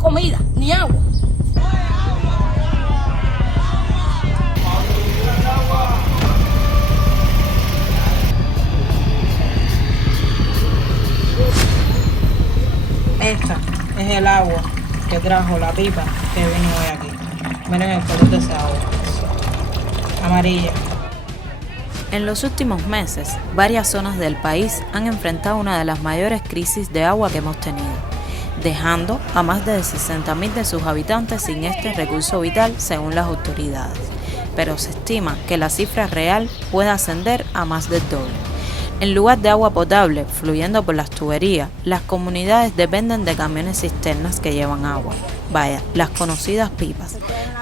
comida ni agua. Esta es el agua que trajo la pipa que vino hoy aquí. Miren el color de esa agua. Amarilla. En los últimos meses, varias zonas del país han enfrentado una de las mayores crisis de agua que hemos tenido, dejando a más de 60.000 de sus habitantes sin este recurso vital según las autoridades. Pero se estima que la cifra real puede ascender a más del doble. En lugar de agua potable fluyendo por las tuberías, las comunidades dependen de camiones cisternas que llevan agua, vaya, las conocidas pipas.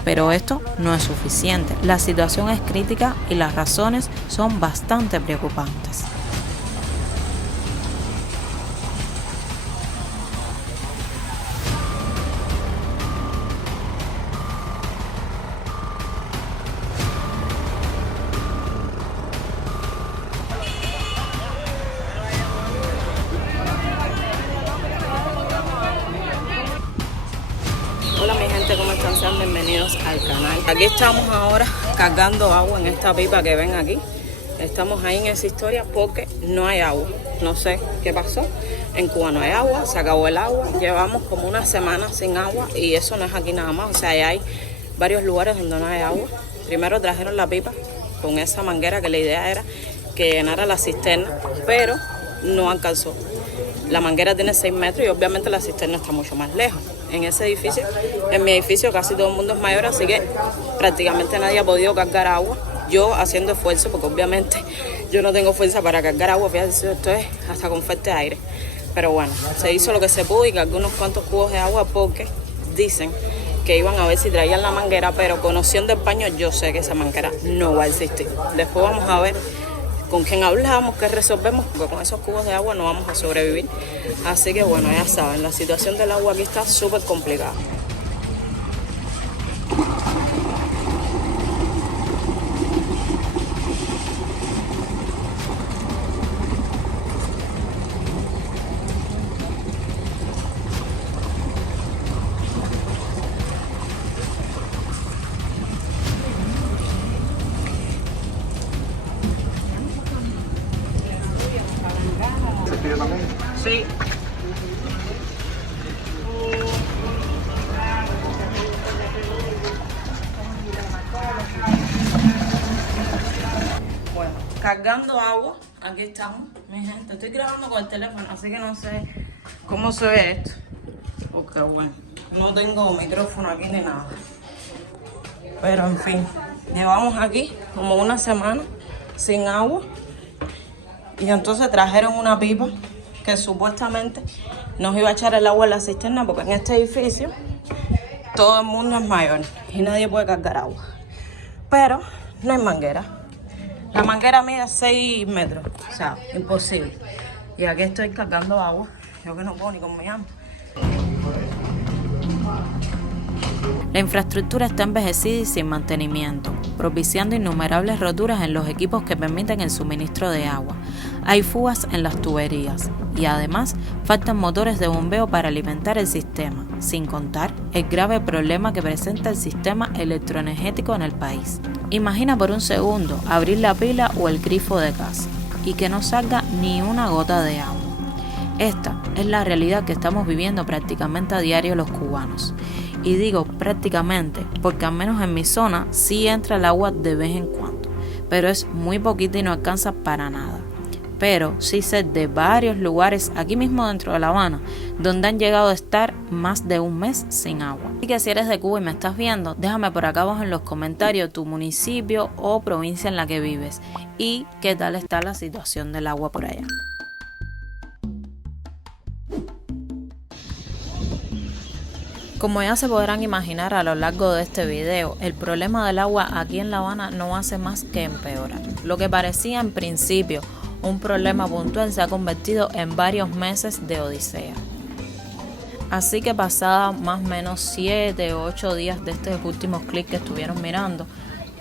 Pero esto no es suficiente, la situación es crítica y las razones son bastante preocupantes. Hola mi gente, ¿cómo están? Sean bienvenidos al canal. Aquí estamos ahora cargando agua en esta pipa que ven aquí. Estamos ahí en esa historia porque no hay agua. No sé qué pasó. En Cuba no hay agua, se acabó el agua. Llevamos como una semana sin agua y eso no es aquí nada más. O sea, hay varios lugares donde no hay agua. Primero trajeron la pipa con esa manguera que la idea era que llenara la cisterna, pero no alcanzó. La manguera tiene 6 metros y obviamente la cisterna está mucho más lejos. En ese edificio, en mi edificio casi todo el mundo es mayor, así que prácticamente nadie ha podido cargar agua. Yo haciendo esfuerzo, porque obviamente yo no tengo fuerza para cargar agua, fíjate, esto es hasta con fuerte aire. Pero bueno, se hizo lo que se pudo y cargué unos cuantos cubos de agua porque dicen que iban a ver si traían la manguera, pero conociendo el paño yo sé que esa manguera no va a existir. Después vamos a ver con quién hablamos, qué resolvemos, porque con esos cubos de agua no vamos a sobrevivir. Así que bueno, ya saben, la situación del agua aquí está súper complicada. Sí. Bueno, cargando agua, aquí estamos, mi gente. Estoy grabando con el teléfono, así que no sé cómo se ve esto. Porque bueno, no tengo micrófono aquí ni nada. Pero en fin, llevamos aquí como una semana sin agua. Y entonces trajeron una pipa que supuestamente nos iba a echar el agua en la cisterna, porque en este edificio todo el mundo es mayor y nadie puede cargar agua. Pero no hay manguera. La manguera mide 6 metros, o sea, imposible. Y aquí estoy cargando agua, yo que no puedo ni con mi alma. La infraestructura está envejecida y sin mantenimiento, propiciando innumerables roturas en los equipos que permiten el suministro de agua. Hay fugas en las tuberías y además faltan motores de bombeo para alimentar el sistema, sin contar el grave problema que presenta el sistema electroenergético en el país. Imagina por un segundo abrir la pila o el grifo de casa y que no salga ni una gota de agua. Esta es la realidad que estamos viviendo prácticamente a diario los cubanos. Y digo prácticamente porque al menos en mi zona sí entra el agua de vez en cuando, pero es muy poquita y no alcanza para nada. Pero sí sé de varios lugares aquí mismo dentro de La Habana donde han llegado a estar más de un mes sin agua. Así que si eres de Cuba y me estás viendo, déjame por acá abajo en los comentarios tu municipio o provincia en la que vives y qué tal está la situación del agua por allá. Como ya se podrán imaginar a lo largo de este video, el problema del agua aquí en La Habana no hace más que empeorar. Lo que parecía en principio un problema puntual se ha convertido en varios meses de odisea. Así que pasada más o menos 7 o 8 días de estos últimos clics que estuvieron mirando,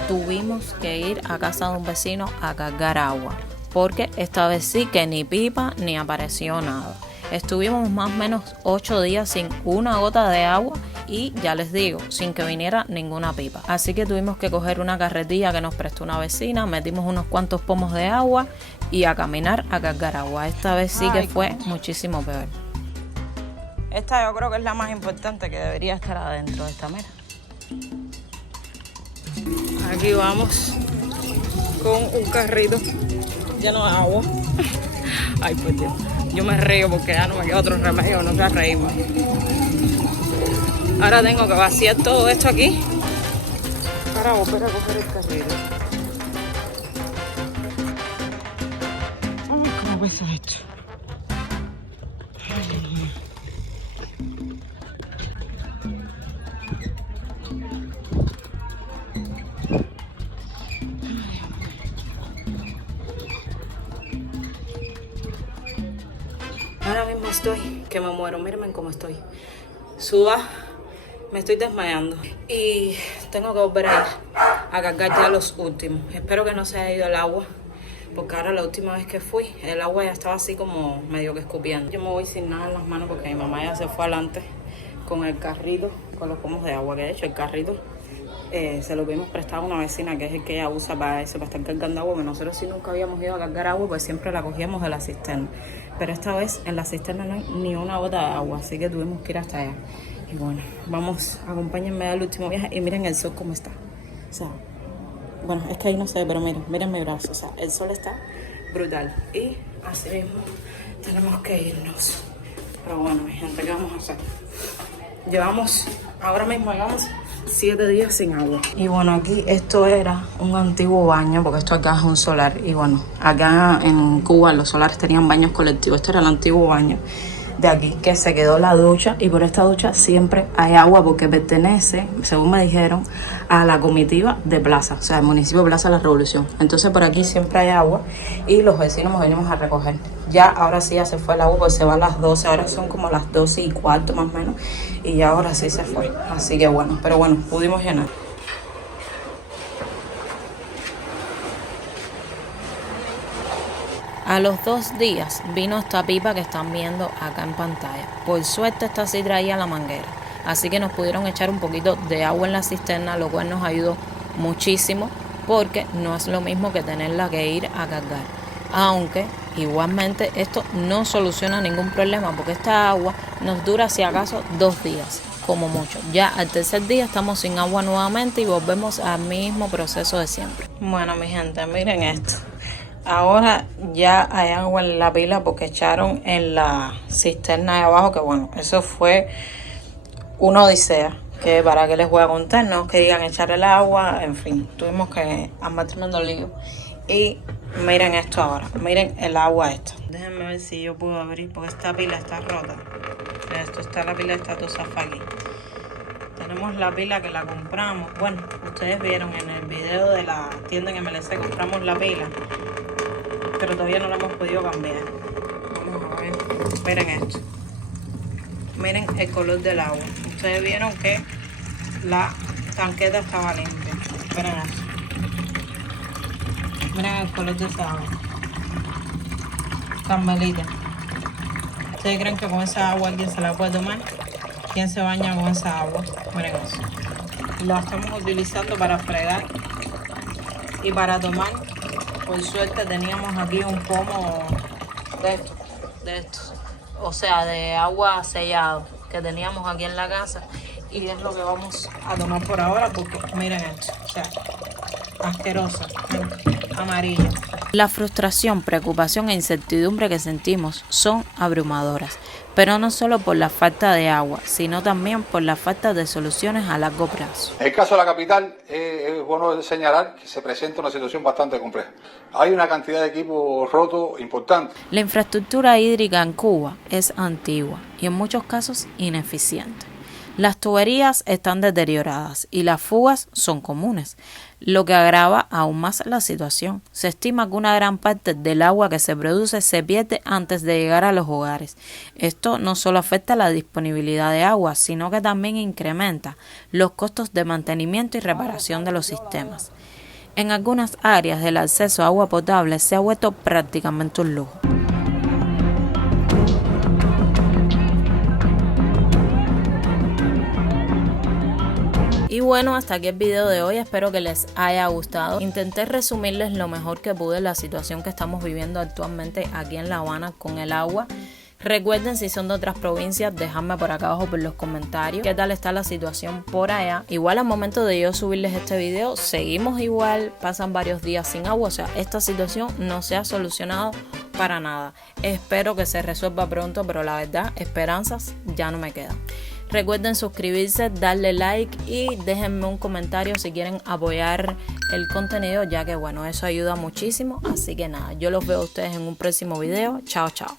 tuvimos que ir a casa de un vecino a cargar agua, porque esta vez sí que ni pipa ni apareció nada. Estuvimos más o menos 8 días sin una gota de agua y ya les digo, sin que viniera ninguna pipa. Así que tuvimos que coger una carretilla que nos prestó una vecina, metimos unos cuantos pomos de agua y a caminar a cargar agua. Esta vez sí que fue muchísimo peor. Esta yo creo que es la más importante, que debería estar adentro de esta mera. Aquí vamos con un carrito lleno de agua. Ay, pues Dios, yo me río porque ya no me queda otro remedio, no sea reírme. Ahora tengo que vaciar todo esto aquí para volver a coger el carrito. Ay, cómo pesa esto. Ay, Dios mío. Ahora mismo estoy que me muero, mírenme cómo estoy. Suda, me estoy desmayando y tengo que volver a ir a cargar ya los últimos. Espero que no se haya ido el agua, porque ahora la última vez que fui, el agua ya estaba así como medio que escupiendo. Yo me voy sin nada en las manos porque mi mamá ya se fue adelante con el carrito, con los pomos de agua, que de hecho el carrito se lo vimos prestado a una vecina, que es el que ella usa para eso, para estar cargando agua. Pero nosotros, si nunca habíamos ido a cargar agua, pues siempre la cogíamos de la cisterna. Pero esta vez en la cisterna no hay ni una gota de agua, así que tuvimos que ir hasta allá. Y bueno, vamos, acompáñenme al último viaje y miren el sol cómo está. O sea, bueno, es que ahí no se ve, pero miren mi brazo. O sea, el sol está brutal. Y así mismo tenemos que irnos. Pero bueno, mi gente, ¿qué vamos a hacer? Ahora mismo llevamos 7 días sin agua. Y bueno, aquí esto era un antiguo baño, porque esto acá es un solar. Y bueno, acá en Cuba los solares tenían baños colectivos. Esto era el antiguo baño de aquí, que se quedó la ducha, y por esta ducha siempre hay agua porque pertenece, según me dijeron, a la comitiva de Plaza, o sea, el municipio de Plaza de la Revolución. Entonces por aquí siempre hay agua y los vecinos nos venimos a recoger. Ya ahora sí ya se fue el agua, pues se va a las 12, ahora son como las 12:15 más o menos, y ya ahora sí se fue. Así que bueno, pero bueno, pudimos llenar. A los 2 días vino esta pipa que están viendo acá en pantalla. Por suerte esta sí traía la manguera, así que nos pudieron echar un poquito de agua en la cisterna, lo cual nos ayudó muchísimo, porque no es lo mismo que tenerla que ir a cargar. Aunque igualmente esto no soluciona ningún problema, porque esta agua nos dura si acaso 2 días, como mucho. Ya al tercer día estamos sin agua nuevamente y volvemos al mismo proceso de siempre. Bueno, mi gente, miren esto. Ahora ya hay agua en la pila porque echaron en la cisterna de abajo, que bueno, eso fue una odisea, que para qué les voy a contar, no querían echar el agua, en fin, tuvimos que armar tremendo lío. Y miren esto ahora, miren el agua esto. Déjenme ver si yo puedo abrir, porque esta pila está rota. Esto está, la pila está toda zafada aquí. Tenemos la pila que la compramos. Bueno, ustedes vieron en el video de la tienda en MLC, compramos la pila, pero todavía no la hemos podido cambiar. Vamos a ver. Miren esto. Miren el color del agua. Ustedes vieron que la tanqueta estaba limpia. Miren esto. Miren el color de esa agua. Carmelita. ¿Ustedes creen que con esa agua alguien se la puede tomar? ¿Quién se baña con esa agua? Miren eso. La estamos utilizando para fregar y para tomar. Por suerte teníamos aquí un pomo de estos, o sea, de agua sellado, que teníamos aquí en la casa, y es lo que vamos a tomar por ahora, porque miren esto, o sea, asquerosa, amarilla. La frustración, preocupación e incertidumbre que sentimos son abrumadoras, pero no solo por la falta de agua, sino también por la falta de soluciones a largo plazo. En el caso de la capital, es bueno señalar que se presenta una situación bastante compleja. Hay una cantidad de equipos rotos importante. La infraestructura hídrica en Cuba es antigua y en muchos casos ineficiente. Las tuberías están deterioradas y las fugas son comunes, lo que agrava aún más la situación. Se estima que una gran parte del agua que se produce se pierde antes de llegar a los hogares. Esto no solo afecta la disponibilidad de agua, sino que también incrementa los costos de mantenimiento y reparación de los sistemas. En algunas áreas el acceso a agua potable se ha vuelto prácticamente un lujo. bueno, hasta aquí el video de hoy, espero que les haya gustado. Intenté resumirles lo mejor que pude la situación que estamos viviendo actualmente aquí en La Habana con el agua. Recuerden, si son de otras provincias, dejadme por acá abajo por los comentarios qué tal está la situación por allá. Igual al momento de yo subirles este video, seguimos igual, pasan varios días sin agua, o sea, esta situación no se ha solucionado para nada. Espero que se resuelva pronto, pero la verdad, esperanzas ya no me quedan. Recuerden suscribirse, darle like y déjenme un comentario si quieren apoyar el contenido, ya que bueno, eso ayuda muchísimo. Así que nada, yo los veo a ustedes en un próximo video. Chao, chao.